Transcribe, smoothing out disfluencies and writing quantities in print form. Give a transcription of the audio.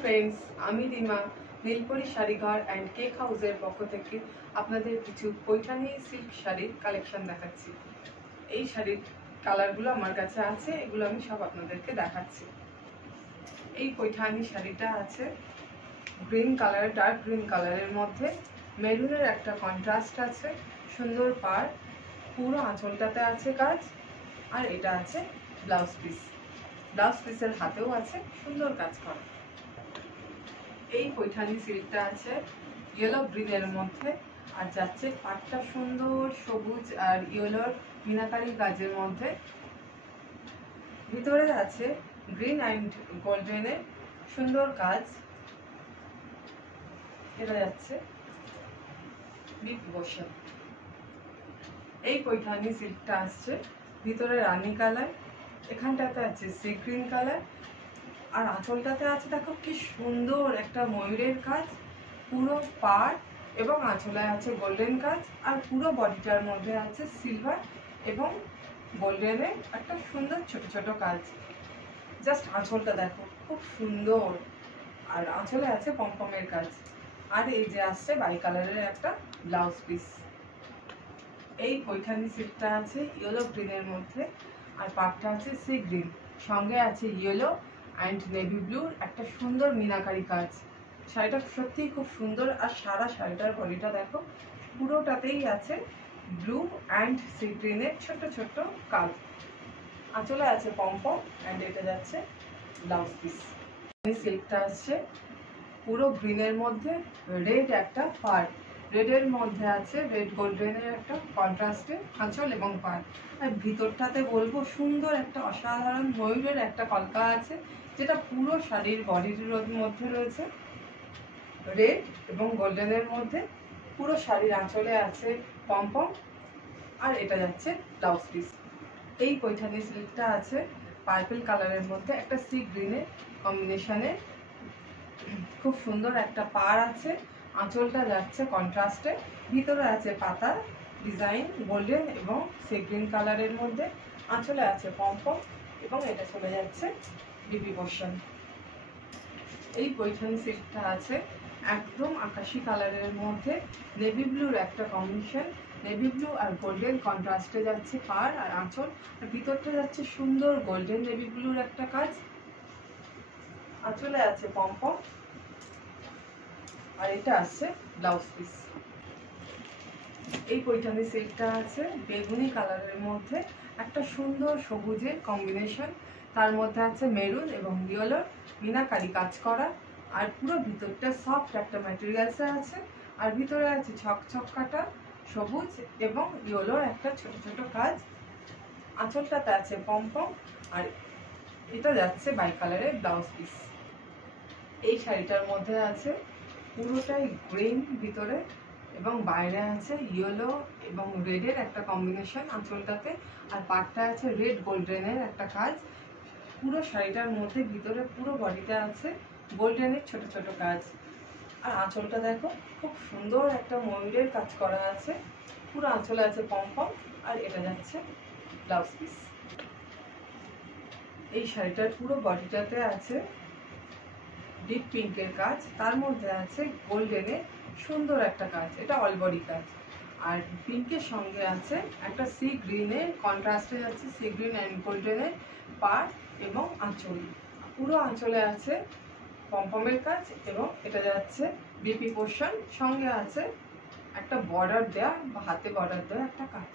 Friends, আমি Rima Neelpari শাড়িঘর and cake হাউসের পক্ষ থেকে আপনাদের কিছু পৈঠানি সিল্ক শাড়ির কালেকশন দেখাচ্ছি। এই শাড়ির কালারগুলো আমার কাছে আছে, এগুলো আমি সব আপনাদেরকে দেখাচ্ছি। এই পৈঠানি শাড়িটা আছে গ্রিন কালার, ডার্ক গ্রিন কালারের মধ্যে মেরুনের একটা কন্ট্রাস্ট আছে, সুন্দর পাড়, পুরো আঁচলটাতে আছে কাজ, আর এটা আছে ব্লাউজ পিস। ব্লাউজ পিসের হাতেও আছে সুন্দর কাজ করা। এই পৈঠানি সিল্কটা আছে ইয়েলো গ্রিনের মধ্যে, আর যাচ্ছে পাটটা সুন্দর সবুজ আর ইয়েলোর মিনাকারি কাজের মধ্যে। ভিতরে আছে গ্রিন অ্যান্ড গোল্ডেনের সুন্দর কাজ। এটা যাচ্ছে বিগ পোর্শন। এই পৈঠানি সিল্কটা আসছে ভিতরে রানী কালার, এখানটাতে আছে সি গ্রিন কালার, আর আঁচলটাতে আছে দেখো কি সুন্দর একটা ময়ূরের কাজ, পুরো পাড় এবং আঁচলে আছে গোল্ডেন কাজ, আর পুরো বডিটার মধ্যে আছে সিলভার এবং গোল্ডেনের একটা সুন্দর ছোট ছোট কাজ। জাস্ট আঁচলটা দেখো খুব সুন্দর, আর আঁচলে আছে পমপমের কাজ, আর এই যে আসছে বাই কালারের একটা ব্লাউজ পিস। এই পৈঠানি সিল্কটা আছে ইয়েলো গ্রিনের মধ্যে, আর পাটটা আছে সি গ্রিন, সঙ্গে আছে ইয়েলো অ্যান্ড নেভি ব্লুর একটা সুন্দর মিনাকারি কাজ। শাড়িটা সত্যিই খুব সুন্দর, আর সারা শাড়িটার বডিটা দেখো পুরোটাতেই আছে ব্লু অ্যান্ড সি গ্রিনের ছোট ছোট কাজ। আঁচলে আছে পমপম, অ্যান্ড এটা যাচ্ছে ব্লাউজ পিস। এই সিল্কটা আসছে পুরো গ্রিনের মধ্যে রেড একটা পাড়, রেডের মধ্যে আছে রেড গোল্ডেনের একটা কন্ট্রাস্টে আঁচল এবং পাড়, আর ভিতরটাতে বলবো সুন্দর একটা অসাধারণ ময়ূরের একটা কলকা আছে, যেটা পুরো শাড়ির বডির মধ্যে রয়েছে রেড এবং গোল্ডেনের মধ্যে। পুরো শাড়ির আঁচলে আছে পমপম, আর এটা যাচ্ছে ব্লাউজ পিস। এই পৈঠানি সিল্কটা আছে পার্পল কালারের মধ্যে একটা সি গ্রিনের কম্বিনেশনে, খুব সুন্দর একটা পাড় আছে, আঁচলটা যাচ্ছে কন্ট্রাস্টে, ভিতরে আছে পাতা ডিজাইন গোল্ডেন এবং সি গ্রিন কালারের মধ্যে, আঁচলে আছে পমপম এবং এটা চলে যাচ্ছে বিবি পোর্শন। এই পৈঠানি সিল্কটা আছে একদম আকাশি কালারের মধ্যে নেভি ব্লুর একটা কম্বিনেশন, নেভি ব্লু আর গোল্ডেন কন্ট্রাস্টে যাচ্ছে পাড় আর আঁচল, আর ভিতরটা যাচ্ছে সুন্দর গোল্ডেন নেভি ব্লুর একটা কাজ, আঁচলে আছে পমপম, আর এটা আসছে ব্লাউজ পিস। এই পৈঠানি সিল্কটা আছে বেগুনি কালারের মধ্যে একটা সুন্দর সবুজের কম্বিনেশন, তার মধ্যে আছে মেরুন এবং ইয়েলোর মিনাকারি কাজ করা, আর পুরো ভিতরটা সফট একটা ম্যাটেরিয়ালসে আছে, আর ভিতরে আছে ছকছক কাটা সবুজ এবং ইয়েলোর একটা ছোট ছোট কাজ। আঁচলটাতে আছে পমপম, আর এটা যাচ্ছে বাই কালারের ব্লাউজ পিস। এই শাড়িটার মধ্যে আছে পুরোটাই গ্রিন ভিতরে এবং বাইরে আছে ইয়েলো এবং রেডের একটা কম্বিনেশন আঁচলটাতে, আর পাটটা আছে রেড গোল্ডেনের একটা কাজ। পুরো শাড়িটার মধ্যে ভিতরে পুরো বডিতে আছে গোল্ডেনের ছোট ছোট কাজ, আর আঁচলটা দেখো খুব সুন্দর একটা ময়ূরের কাজ করা আছে, পুরো আঁচলে আছে পমপম, আর এটা যাচ্ছে ব্লাউজ পিস। এই শাড়িটার পুরো বডিটাতে আছে ডিপ পিঙ্কের কাজ, তার মধ্যে আছে গোল্ডেনের সুন্দর একটা কাজ, এটা অল বডি কাজ, আর পিঙ্কের সঙ্গে আছে একটা সি গ্রিনের কন্ট্রাস্টে যাচ্ছে সি গ্রিন অ্যান্ড গোল্ডেনের পাড় এবং আঁচল, পুরো আঁচলে আছে পমপমের কাজ এবং এটা যাচ্ছে বিপি পোর্শন, সঙ্গে আছে একটা বর্ডার দেয়া বা হাতে বর্ডার দেওয়া একটা কাজ।